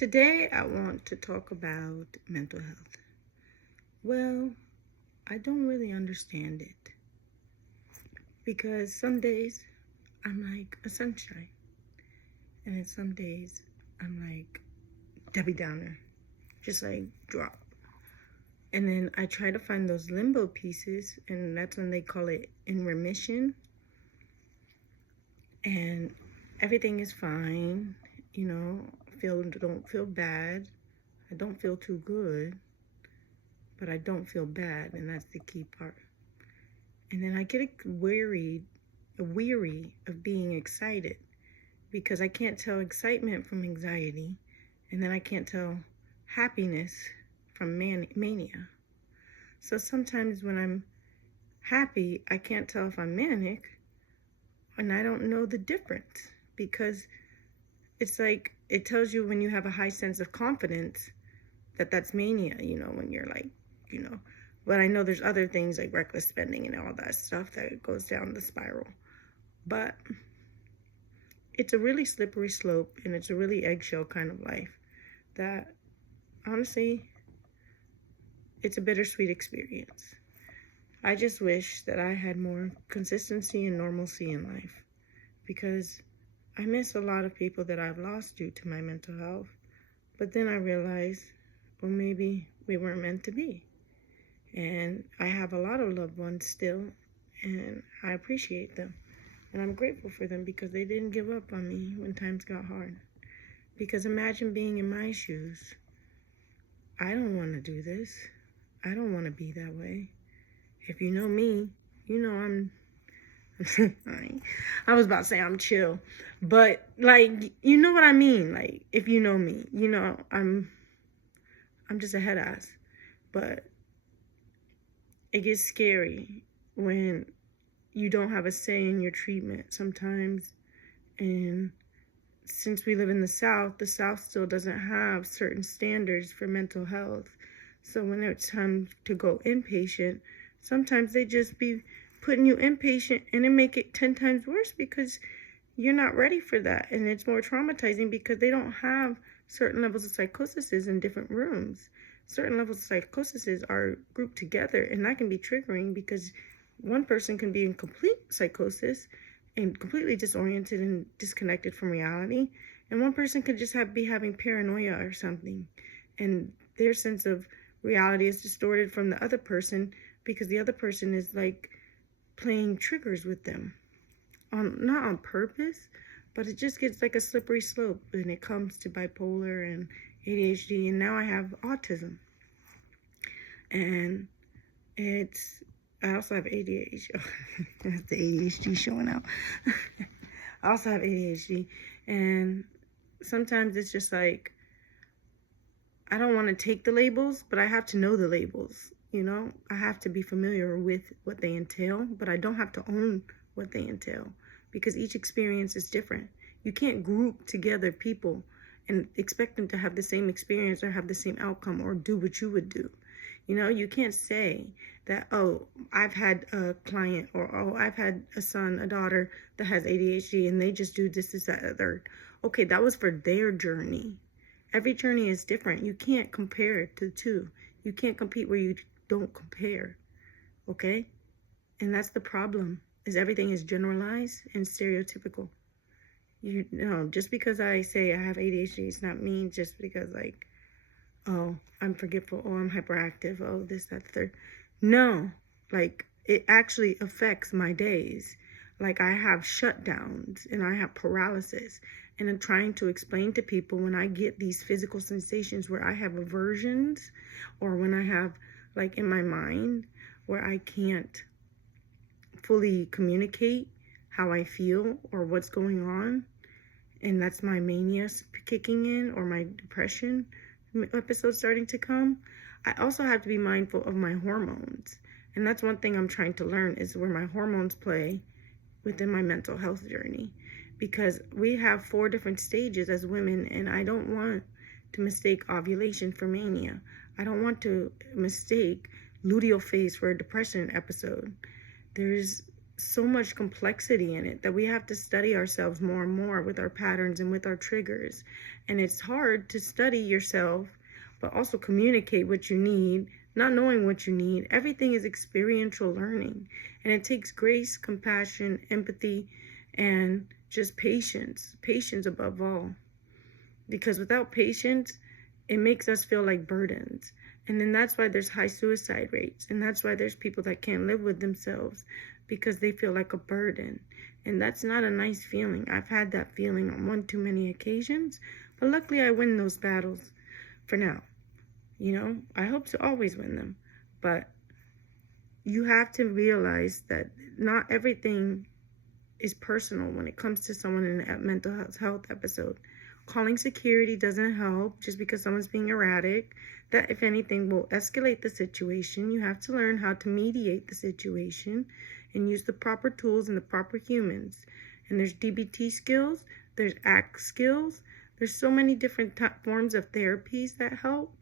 Today I want to talk about mental health. Well, I don't really understand it because some days I'm like a sunshine, and then some days I'm like Debbie Downer, just like drop. And then I try to find those limbo pieces, and that's when they call it in remission. And everything is fine, don't feel bad. I don't feel too good, but I don't feel bad, and that's the key part. And then I get weary of being excited because I can't tell excitement from anxiety, and then I can't tell happiness from mania. So sometimes when I'm happy, I can't tell if I'm manic, and I don't know the difference because it's like it tells you when you have a high sense of confidence that's mania, when you're like, but I know there's other things like reckless spending and all that stuff that goes down the spiral. But it's a really slippery slope, and it's a really eggshell kind of life that honestly, it's a bittersweet experience. I just wish that I had more consistency and normalcy in life because I miss a lot of people that I've lost due to my mental health. But then I realized, well, maybe we weren't meant to be. And I have a lot of loved ones still, and I appreciate them. And I'm grateful for them because they didn't give up on me when times got hard. Because imagine being in my shoes. I don't want to do this. I don't want to be that way. If you know me, you know I'm I was about to say I'm chill, but like, you know what I mean? Like, if you know me, I'm just a head ass. But it gets scary when you don't have a say in your treatment sometimes. And since we live in the South still doesn't have certain standards for mental health. So when it's time to go inpatient, sometimes they just be putting you inpatient, and it make it 10 times worse because you're not ready for that. And it's more traumatizing because they don't have certain levels of psychosis in different rooms. Certain levels of psychosis are grouped together, and that can be triggering because one person can be in complete psychosis and completely disoriented and disconnected from reality, and one person could just be having paranoia or something, and their sense of reality is distorted from the other person because the other person is like playing triggers with them, not on purpose, but it just gets like a slippery slope when it comes to bipolar and ADHD, and now I have autism, and I also have ADHD. That's the ADHD showing out. I also have ADHD, and sometimes it's just like I don't want to take the labels, but I have to know the labels. I have to be familiar with what they entail, but I don't have to own what they entail because each experience is different. You can't group together people and expect them to have the same experience or have the same outcome or do what you would do. You can't say that, oh, I've had a client or, oh, I've had a son, a daughter that has ADHD and they just do this, that, other. Okay, that was for their journey. Every journey is different. You can't compare it to the two. You can't compete where you don't compare, okay? And that's the problem, is everything is generalized and stereotypical. Just because I say I have ADHD, it's not mean just because like, oh, I'm forgetful, oh, I'm hyperactive, oh, this, that, the third. No, like it actually affects my days. Like I have shutdowns and I have paralysis, and I'm trying to explain to people when I get these physical sensations where I have aversions, or when I have like in my mind where I can't fully communicate how I feel or what's going on, and that's my mania kicking in or my depression episode starting to come. I also have to be mindful of my hormones, and that's one thing I'm trying to learn is where my hormones play within my mental health journey, because we have 4 different stages as women, and I don't want to mistake ovulation for mania. I don't want to mistake luteal phase for a depression episode. There's so much complexity in it that we have to study ourselves more and more with our patterns and with our triggers. And it's hard to study yourself, but also communicate what you need, not knowing what you need. Everything is experiential learning. And it takes grace, compassion, empathy, and just patience. Patience above all. Because without patience, it makes us feel like burdens. And then that's why there's high suicide rates. And that's why there's people that can't live with themselves because they feel like a burden. And that's not a nice feeling. I've had that feeling on one too many occasions. But luckily I win those battles for now. You know, I hope to always win them. But you have to realize that not everything is personal when it comes to someone in a mental health episode. Calling security doesn't help just because someone's being erratic. That, if anything, will escalate the situation. You have to learn how to mediate the situation and use the proper tools and the proper humans. And there's DBT skills, there's ACT skills. There's so many different forms of therapies that help.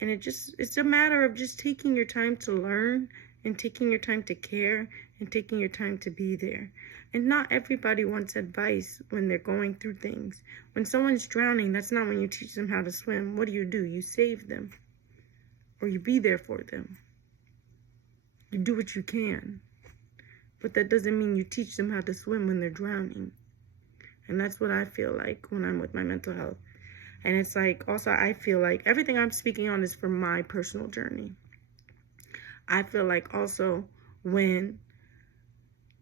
And it's a matter of just taking your time to learn and taking your time to care and taking your time to be there. And not everybody wants advice when they're going through things. When someone's drowning, that's not when you teach them how to swim. What do? You save them. Or you be there for them. You do what you can. But that doesn't mean you teach them how to swim when they're drowning. And that's what I feel like when I'm with my mental health. And it's like, also I feel like everything I'm speaking on is from my personal journey. I feel like also when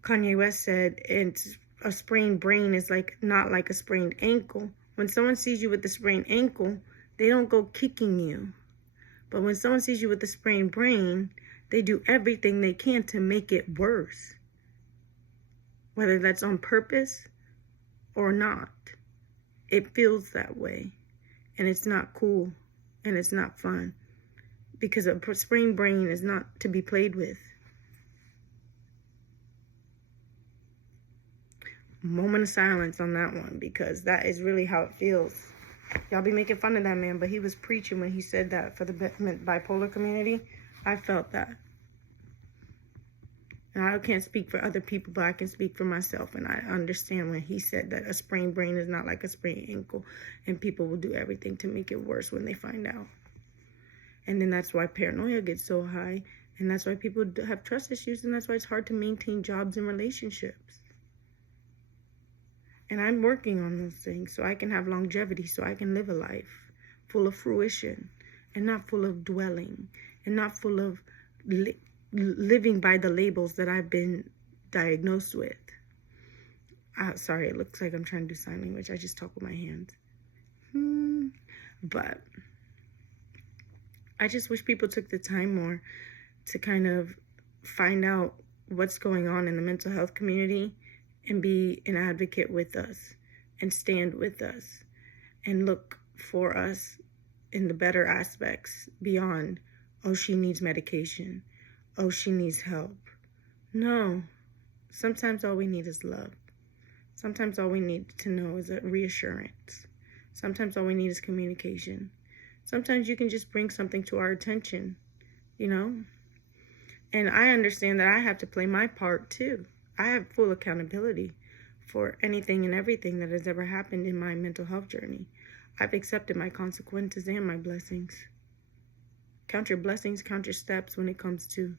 Kanye West said it's a sprained brain is like not like a sprained ankle. When someone sees you with a sprained ankle, they don't go kicking you. But when someone sees you with a sprained brain, they do everything they can to make it worse. Whether that's on purpose or not. It feels that way. And it's not cool. And it's not fun. Because a sprained brain is not to be played with. Moment of silence on that one, because that is really how it feels. Y'all be making fun of that man, but he was preaching when he said that for the bipolar community. I felt that. And I can't speak for other people, but I can speak for myself. And I understand when he said that a sprained brain is not like a sprained ankle. And people will do everything to make it worse when they find out. And then that's why paranoia gets so high. And that's why people have trust issues. And that's why it's hard to maintain jobs and relationships. And I'm working on those things so I can have longevity, so I can live a life full of fruition and not full of dwelling and not full of living by the labels that I've been diagnosed with. Sorry, it looks like I'm trying to do sign language. I just talk with my hands. But I just wish people took the time more to kind of find out what's going on in the mental health community and be an advocate with us and stand with us and look for us in the better aspects beyond, oh, she needs medication. Oh, she needs help. No. Sometimes all we need is love. Sometimes all we need to know is a reassurance. Sometimes all we need is communication. Sometimes you can just bring something to our attention, you know? And I understand that I have to play my part too. I have full accountability for anything and everything that has ever happened in my mental health journey. I've accepted my consequences and my blessings. Count your blessings, count your steps when it comes to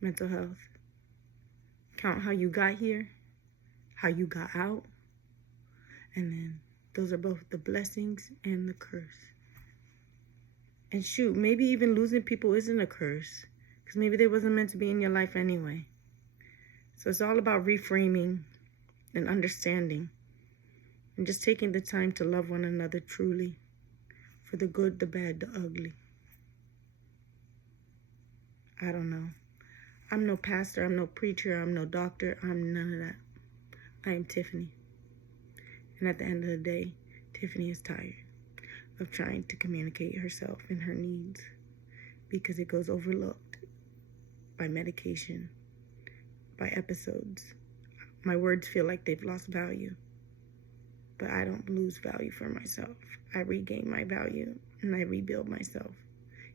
mental health. Count how you got here, how you got out, and then those are both the blessings and the curse. And shoot, maybe even losing people isn't a curse, because maybe they wasn't meant to be in your life anyway. So it's all about reframing and understanding and just taking the time to love one another truly, for the good, the bad, the ugly. I don't know. I'm no pastor, I'm no preacher, I'm no doctor, I'm none of that. I am Tiffany. And at the end of the day, Tiffany is tired of trying to communicate herself and her needs because it goes overlooked by medication, by episodes. My words feel like they've lost value, but I don't lose value for myself. I regain my value and I rebuild myself.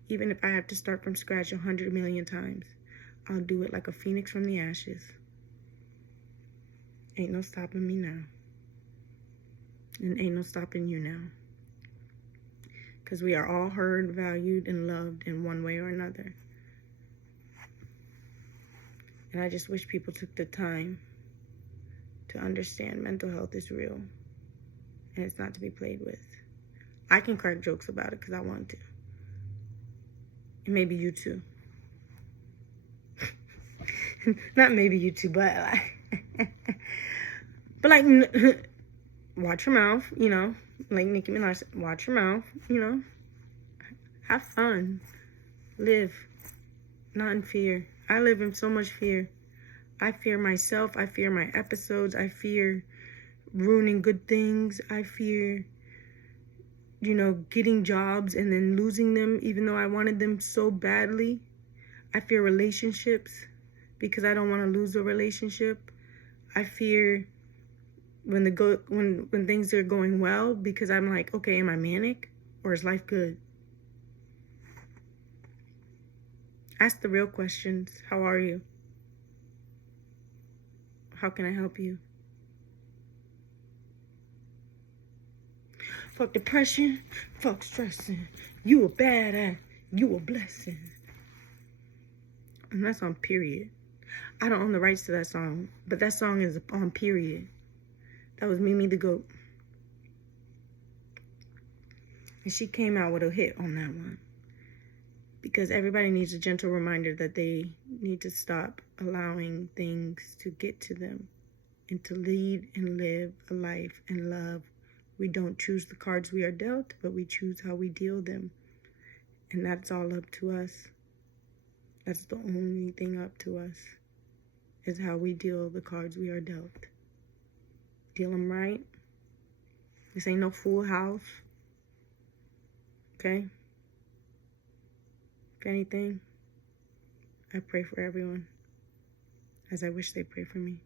Even if I have to start from scratch 100 million times, I'll do it like a phoenix from the ashes. Ain't no stopping me now. And ain't no stopping you now. Because we are all heard, valued, and loved in one way or another. And I just wish people took the time to understand mental health is real. And it's not to be played with. I can crack jokes about it because I want to. And maybe you too. Not maybe you too, but like, watch your mouth, you know. Like Nicki Minaj said, watch your mouth, you know. Have fun. Live. Not in fear. I live in so much fear. I fear myself. I fear my episodes. I fear ruining good things. I fear, you know, getting jobs and then losing them even though I wanted them so badly. I fear relationships because I don't want to lose a relationship. I fear when things are going well because I'm like, okay, am I manic or is life good? Ask the real questions. How are you? How can I help you? Fuck depression. Fuck stressing. You a badass. You a blessing. And that's on period. I don't own the rights to that song, but that song is on period. That was Mimi the Goat. And she came out with a hit on that one. Because everybody needs a gentle reminder that they need to stop allowing things to get to them and to lead and live a life and love. We don't choose the cards we are dealt, but we choose how we deal them. And that's all up to us. That's the only thing up to us, is how we deal the cards we are dealt. Deal them right. This ain't no full house. Okay? If anything, I pray for everyone as I wish they pray for me.